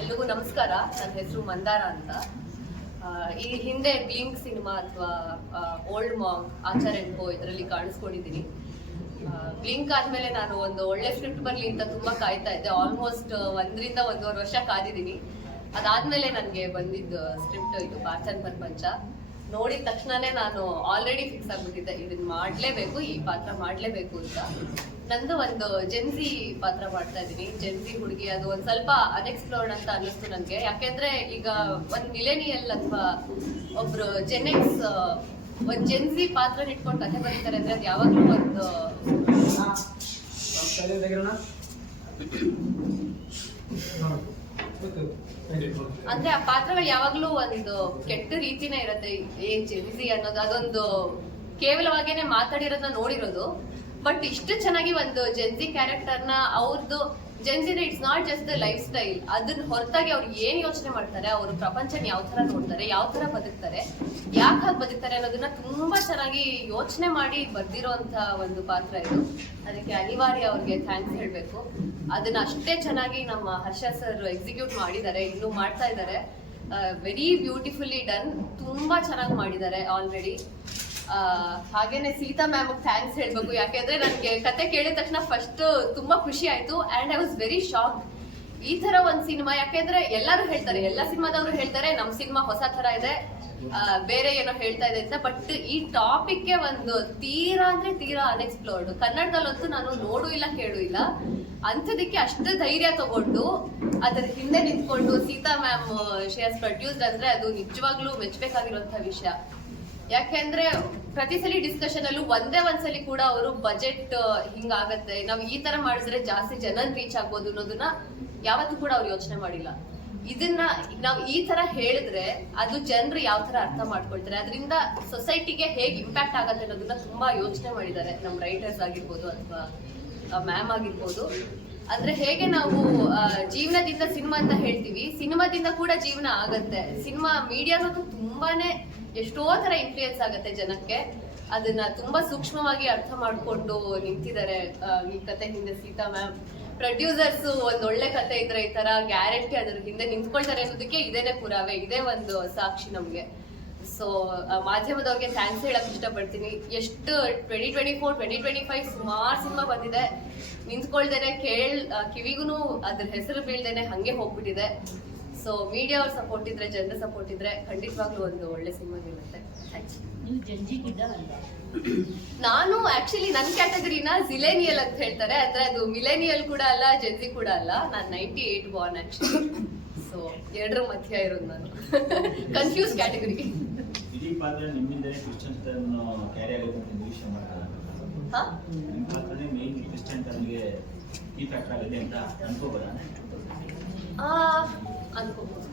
ಎಲ್ರಿಗೂ ನಮಸ್ಕಾರ. ನನ್ನ ಹೆಸರು ಮಂದಾರ ಅಂತ. ಈ ಹಿಂದೆ ಬ್ಲಿಂಕ್ ಸಿನಿಮಾ ಅಥವಾ old Maang, Achar and co ಇದರಲ್ಲಿ ಕಾಣಿಸ್ಕೊಂಡಿದ್ದೀನಿ. ಬ್ಲಿಂಕ್ ಆದ್ಮೇಲೆ ನಾನು ಒಂದು ಒಳ್ಳೆ ಸ್ಕ್ರಿಪ್ಟ್ ಬರಲಿ ಅಂತ ತುಂಬಾ ಕಾಯ್ತಾ ಇದ್ದೆ. ಆಲ್ಮೋಸ್ಟ್ 1 ರಿಂದ 1.5 ವರ್ಷ ಕಾದಿದ್ದೀನಿ. ಅದಾದ್ಮೇಲೆ ನನಗೆ ಬಂದಿದ್ದ ಸ್ಕ್ರಿಪ್ಟ್ ಇದು ಪಾರ್ಥನ್ ಪ್ರಪಂಚ. ನೋಡಿದ ತಕ್ಷಣನೇ ನಾನು ಆಲ್ರೆಡಿ ಫಿಕ್ಸ್ ಆಗ್ಬಿಟ್ಟಿದ್ದೆ, ಇದನ್ನ ಮಾಡಲೇಬೇಕು, ಈ ಪಾತ್ರ ಮಾಡಲೇಬೇಕು ಅಂತ. ನಂದು ಒಂದು ಜೆನ್ಸಿ ಪಾತ್ರ ಮಾಡ್ತಾ ಇದ್ದೀನಿ. ಜೆನ್ಸಿ ಹುಡುಗಿ, ಅದು ಒಂದ್ ಸ್ವಲ್ಪ ಅನ್ಎಕ್ಸ್ಪ್ಲೋರ್ಡ್ ಅಂತ ಅನ್ನಿಸ್ತು ನನಗೆ. ಯಾಕೆಂದ್ರೆ ಈಗ ಒಂದ್ ಮಿಲೆನಿಯಲ್ ಅಥವಾ ಒಬ್ರು ಜೆನೆಕ್ಸ್ ಒಂದ್ ಜೆನ್ಸಿ ಪಾತ್ರ ಇಟ್ಕೊಂಡು ಕಥೆ ಬರೀತಾರೆ ಅಂದ್ರೆ ಅದು ಯಾವಾಗ್ಲೂ ಒಂದು ಅಂದ್ರೆ ಆ ಪಾತ್ರಗಳು ಯಾವಾಗ್ಲೂ ಒಂದು ಕೆಟ್ಟ ರೀತಿನೇ ಇರುತ್ತೆ. ಏನ್ ಜೆನ್ಸಿ ಅನ್ನೋದು ಅದೊಂದು ಕೇವಲವಾಗೇನೆ ಮಾತಾಡಿರೋದನ್ನ ನೋಡಿರೋದು. ಬಟ್ ಇಷ್ಟು ಚೆನ್ನಾಗಿ ಒಂದು ಜೆನ್ಸಿ ಕ್ಯಾರೆಕ್ಟರ್ನ ಅವ್ರದ್ದು ಜೆನ್ಸಿನ it's not just the lifestyle, ಅದನ್ನ ಹೊರತಾಗಿ ಅವ್ರು ಏನ್ ಯೋಚನೆ ಮಾಡ್ತಾರೆ, ಅವ್ರ ಪ್ರಪಂಚನ ಯಾವ ತರ ನೋಡ್ತಾರೆ, ಯಾವ ತರ ಬದುಕ್ತಾರೆ, ಯಾಕೆ ಹಾಗೆ ಬದುಕ್ತಾರೆ ಅನ್ನೋದನ್ನ ತುಂಬಾ ಚೆನ್ನಾಗಿ ಯೋಚನೆ ಮಾಡಿ ಬರ್ದಿರೋಂತ ಒಂದು ಪಾತ್ರ ಇದು. ಅದಕ್ಕೆ ಅನಿವಾರ್ಯ ಅವ್ರಿಗೆ ಥ್ಯಾಂಕ್ಸ್ ಹೇಳ್ಬೇಕು. ಅದನ್ನ ಅಷ್ಟೇ ಚೆನ್ನಾಗಿ ನಮ್ಮ ಹರ್ಷ ಸರ್ ಎಕ್ಸಿಕ್ಯೂಟ್ ಮಾಡಿದ್ದಾರೆ, ಇನ್ನೂ ಮಾಡ್ತಾ ಇದ್ದಾರೆ. ವೆರಿ ಬ್ಯೂಟಿಫುಲ್ಲಿ ಡನ್, ತುಂಬಾ ಚೆನ್ನಾಗಿ ಮಾಡಿದ್ದಾರೆ ಆಲ್ರೆಡಿ. ಹಾಗೇನೆ ಸೀತಾ ಮ್ಯಾಮ್ ಥ್ಯಾಂಕ್ಸ್ ಹೇಳ್ಬೇಕು. ಯಾಕೆಂದ್ರೆ ನನಗೆ ಕತೆ ಕೇಳಿದ ತಕ್ಷಣ ಫಸ್ಟ್ ತುಂಬಾ ಖುಷಿ ಆಯ್ತು and I was very shock. ಈ ತರ ಒಂದ್ ಸಿನಿಮಾ, ಯಾಕೆಂದ್ರೆ ಎಲ್ಲರೂ ಹೇಳ್ತಾರೆ, ಎಲ್ಲ ಸಿನಿಮಾದವರು ಹೇಳ್ತಾರೆ ನಮ್ ಸಿನಿಮಾ ಹೊಸ ತರ ಇದೆ, ಬೇರೆ ಏನೋ ಹೇಳ್ತಾ ಇದೆ ಅಂತ. ಬಟ್ ಈ ಟಾಪಿಕ್ಗೆ ಒಂದು ತೀರಾ ಅಂದ್ರೆ ತೀರಾ ಅನ್ಎಕ್ಸ್ಪ್ಲೋರ್ಡ್. ಕನ್ನಡದಲ್ಲಂತೂ ನಾನು ನೋಡು ಇಲ್ಲ ಕೇಳು ಇಲ್ಲ. ಅಂಥದಕ್ಕೆ ಅಷ್ಟು ಧೈರ್ಯ ತಗೊಂಡು ಅದ್ರ ಹಿಂದೆ ನಿಂತ್ಕೊಂಡು Sita ma'am she has produced ಅಂದ್ರೆ ಅದು ನಿಜವಾಗ್ಲೂ ಮೆಚ್ಚಬೇಕಾಗಿರುವಂತಹ ವಿಷಯ. ಯಾಕೆಂದ್ರೆ ಪ್ರತಿ ಸಲ ಡಿಸ್ಕಷನ್ ಅಲ್ಲೂ ಒಂದ್ಸಲಿ ಕೂಡ ಅವರು ಬಜೆಟ್ ಹಿಂಗಾಗತ್ತೆ, ನಾವು ಈ ತರ ಮಾಡಿದ್ರೆ ಜಾಸ್ತಿ ಜನನ್ ರೀಚ್ ಆಗ್ಬೋದು ಅನ್ನೋದನ್ನ ಯಾವತ್ತೂ ಕೂಡ ಅವ್ರು ಯೋಚನೆ ಮಾಡಿಲ್ಲ. ಇದನ್ನ ನಾವು ಈ ತರ ಹೇಳಿದ್ರೆ ಅದು ಜನರು ಯಾವ ತರ ಅರ್ಥ ಮಾಡ್ಕೊಳ್ತಾರೆ, ಅದರಿಂದ ಸೊಸೈಟಿಗೆ ಹೇಗೆ ಇಂಪ್ಯಾಕ್ಟ್ ಆಗತ್ತೆ ಅನ್ನೋದನ್ನ ತುಂಬಾ ಯೋಚನೆ ಮಾಡಿದ್ದಾರೆ ನಮ್ಮ ರೈಟರ್ಸ್ ಆಗಿರ್ಬೋದು ಅಥವಾ ಮ್ಯಾಮ್ ಆಗಿರ್ಬೋದು. ಅಂದ್ರೆ ಹೇಗೆ ನಾವು ಜೀವನದಿಂದ ಸಿನಿಮಾ ಅಂತ ಹೇಳ್ತೀವಿ, ಸಿನಿಮಾದಿಂದ ಕೂಡ ಜೀವನ ಆಗತ್ತೆ. ಸಿನಿಮಾ ಮೀಡಿಯಾ ಅನ್ನೋದು ತುಂಬಾನೇ ಎಷ್ಟೋ ತರ ಇನ್ಫ್ಲೂಯೆನ್ಸ್ ಆಗತ್ತೆ ಜನಕ್ಕೆ. ಅದನ್ನ ತುಂಬಾ ಸೂಕ್ಷ್ಮವಾಗಿ ಅರ್ಥ ಮಾಡ್ಕೊಂಡು ನಿಂತಿದ್ದಾರೆ ಈ ಕತೆ ಹಿಂದೆ ಸೀತಾ ಮ್ಯಾಮ್. ಪ್ರೊಡ್ಯೂಸರ್ಸ್ ಒಂದ್ ಒಳ್ಳೆ ಕತೆ ಇದ್ರೆ ಈ ತರ ಗ್ಯಾರಂಟಿ ಅದ್ರ ಹಿಂದೆ ನಿಂತ್ಕೊಳ್ತಾರೆ ಅನ್ನೋದಕ್ಕೆ ಇದೇನೆ ಪುರಾವೆ, ಇದೇ ಒಂದು ಸಾಕ್ಷಿ ನಮ್ಗೆ. ಸೊ ಮಾಧ್ಯಮದವ್ರಿಗೆ ಥ್ಯಾಂಕ್ಸ್ ಹೇಳಕ್ ಇಷ್ಟಪಡ್ತೀನಿ. ಎಷ್ಟು 2024, 2025 ಸುಮಾರು ಸಿನಿಮಾ ಬಂದಿದೆ, ನಿಂತ್ಕೊಳ್ದೇನೆ ಕಿವಿಗೂ ಅದ್ರ ಹೆಸರು ಬೀಳ್ದೇನೆ ಹಂಗೆ ಹೋಗ್ಬಿಟ್ಟಿದೆ. ಸೊ ಮೀಡಿಯಾ ಅವ್ರ ಸಪೋರ್ಟ್ ಇದ್ರೆ, ಜನರ ಸಪೋರ್ಟ್ ಇದ್ರೆ ಖಂಡಿತವಾಗ್ಲೂ ಒಂದು ಒಳ್ಳೆ ಸಿನಿಮಾ ಬೀಳುತ್ತೆ. ನಾನು ಆಕ್ಚುಲಿ ನನ್ನ ಕ್ಯಾಟಗರಿನ ಜಿಲೇನಿಯಲ್ ಅಂತ ಹೇಳ್ತಾರೆ. ಅಂದ್ರೆ ಅದು ಮಿಲೇನಿಯಲ್ ಕೂಡ ಅಲ್ಲ, ಜೆನ್ಸಿ ಕೂಡ ಅಲ್ಲ. ನಾನು 98 ಬಾರ್ನ್ ಆಕ್ಚುಲಿ. ಸೊ ಎರಡರ ಮಧ್ಯ ಇರೋದು ನಾನು. Confuse category. ಇಡೀ ಪಾತ್ರ ನಿಮ್ಮಿಂದಲೇ ಕ್ರಿಶ್ಚಿಯನ್ ಟರ್ನ್ ಕ್ಯಾರಿ ಆಗುತ್ತೆ ಅಂತ ನಿರೀಕ್ಷೆ ಮಾಡ್ತಾರೆ. ನಿಮ್ಮ ಪಾತ್ರನೇ ಮೇನ್ ಕ್ರಿಶ್ಚಿಯನ್ ಟರ್ನ್ಗೆ ಈ ಫ್ಯಾಕ್ಟರ್ ಆಗಿದೆ ಅಂತ ಅನ್ಕೋಬೋದಾ? ಅನ್ಕೋಬಹುದು.